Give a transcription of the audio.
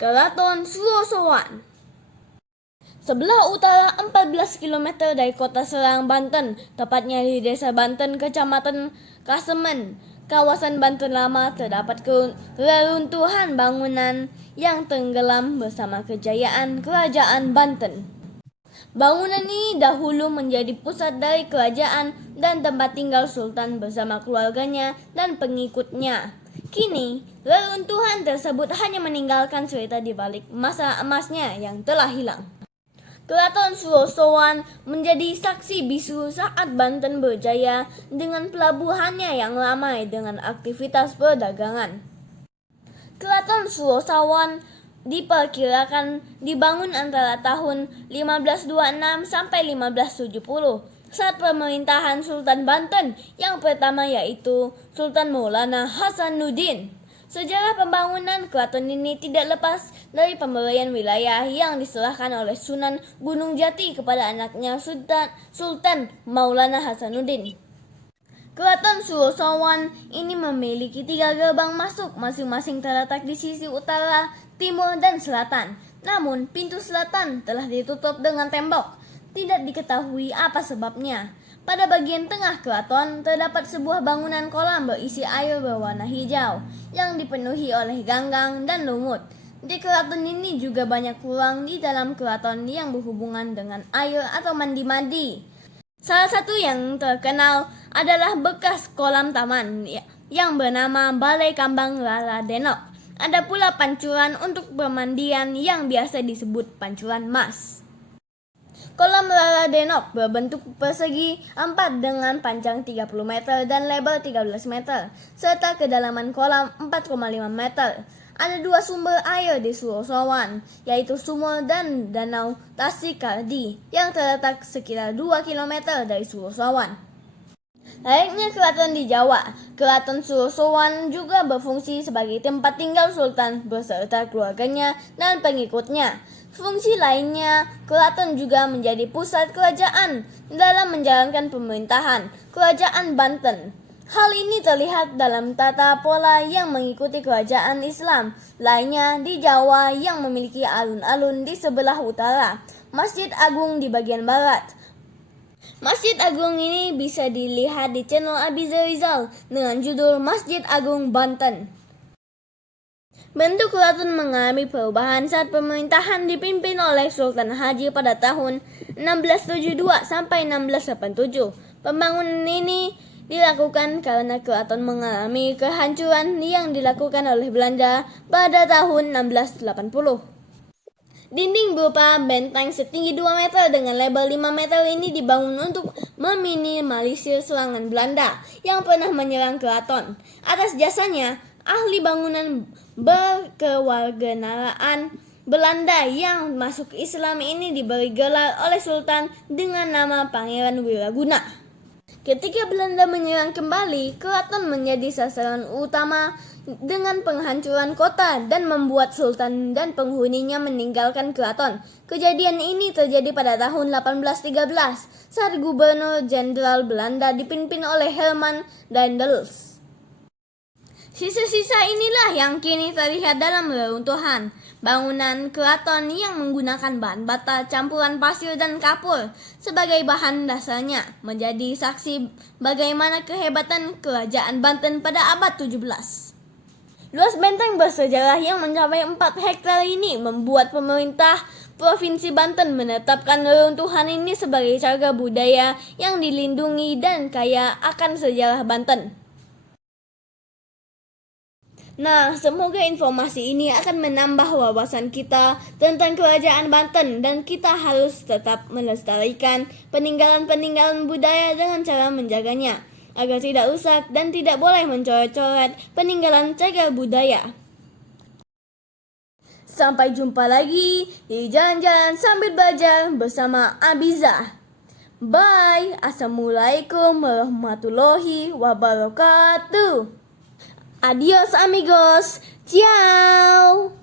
Keraton Surosowan. Sebelah utara 14 km dari kota Serang, Banten, tepatnya di Desa Banten, Kecamatan Kasemen, kawasan Banten Lama, terdapat reruntuhan bangunan yang tenggelam bersama kejayaan Kerajaan Banten. Bangunan ini dahulu menjadi pusat dari kerajaan dan tempat tinggal Sultan bersama keluarganya dan pengikutnya. Kini, reruntuhan tersebut hanya meninggalkan cerita di balik masa emasnya yang telah hilang. Keraton Surosowan menjadi saksi bisu saat Banten berjaya dengan pelabuhannya yang ramai dengan aktivitas perdagangan. Keraton Surosowan diperkirakan dibangun antara tahun 1526 sampai 1570 saat pemerintahan Sultan Banten yang pertama, yaitu Sultan Maulana Hasanuddin. Sejarah pembangunan keraton ini tidak lepas dari pemberian wilayah yang diserahkan oleh Sunan Gunung Jati kepada anaknya Sultan Maulana Hasanuddin. Keraton Surosowan ini memiliki 3 gerbang masuk, masing-masing terletak di sisi utara, timur, dan selatan. Namun, pintu selatan telah ditutup dengan tembok. Tidak diketahui apa sebabnya. Pada bagian tengah keraton terdapat sebuah bangunan kolam berisi air berwarna hijau yang dipenuhi oleh ganggang dan lumut. Di keraton ini juga banyak ruang di dalam keraton yang berhubungan dengan air atau mandi-mandi. Salah satu yang terkenal adalah bekas kolam taman yang bernama Balai Kambang Lala Denok. Ada pula pancuran untuk pemandian yang biasa disebut pancuran mas. Kolam Lala Denok berbentuk persegi 4 dengan panjang 30 meter dan lebar 13 meter, serta kedalaman kolam 4,5 meter. Ada 2 sumber air di Surosowan, yaitu sumur dan danau Tasikardi yang terletak sekitar 2 km dari Surosowan. Layaknya keraton di Jawa, Keraton Surosowan juga berfungsi sebagai tempat tinggal Sultan beserta keluarganya dan pengikutnya. Fungsi lainnya, keraton juga menjadi pusat kerajaan dalam menjalankan pemerintahan Kerajaan Banten. Hal ini terlihat dalam tata pola yang mengikuti kerajaan Islam lainnya di Jawa yang memiliki alun-alun di sebelah utara, Masjid Agung di bagian barat. Masjid Agung ini bisa dilihat di channel Abiza Rizal dengan judul Masjid Agung Banten. Bentuk keraton mengalami perubahan saat pemerintahan dipimpin oleh Sultan Haji pada tahun 1672 sampai 1687. Pembangunan ini dilakukan karena keraton mengalami kehancuran yang dilakukan oleh Belanda pada tahun 1680. Dinding berupa benteng setinggi 2 meter dengan lebar 5 meter ini dibangun untuk meminimalisir serangan Belanda yang pernah menyerang keraton. Atas jasanya, ahli bangunan berkewarganegaraan Belanda yang masuk Islam ini diberi gelar oleh Sultan dengan nama Pangeran Wiraguna. Ketika Belanda menyerang kembali, keraton menjadi sasaran utama dengan penghancuran kota dan membuat Sultan dan penghuninya meninggalkan keraton. Kejadian ini terjadi pada tahun 1813 saat Gubernur Jenderal Belanda dipimpin oleh Herman Daendels. Sisa-sisa inilah yang kini terlihat dalam reruntuhan bangunan keraton yang menggunakan bahan bata campuran pasir dan kapur sebagai bahan dasarnya, menjadi saksi bagaimana kehebatan Kerajaan Banten pada abad 17. Luas benteng bersejarah yang mencapai 4 hektar ini membuat pemerintah Provinsi Banten menetapkan reruntuhan ini sebagai cagar budaya yang dilindungi dan kaya akan sejarah Banten. Nah, semoga informasi ini akan menambah wawasan kita tentang Kerajaan Banten dan kita harus tetap melestarikan peninggalan-peninggalan budaya dengan cara menjaganya agar tidak rusak dan tidak boleh mencoret-coret peninggalan cagar budaya. Sampai jumpa lagi di Jalan-Jalan Sambil Belajar bersama Abiza. Bye. Assalamualaikum warahmatullahi wabarakatuh. Adios amigos. Ciao.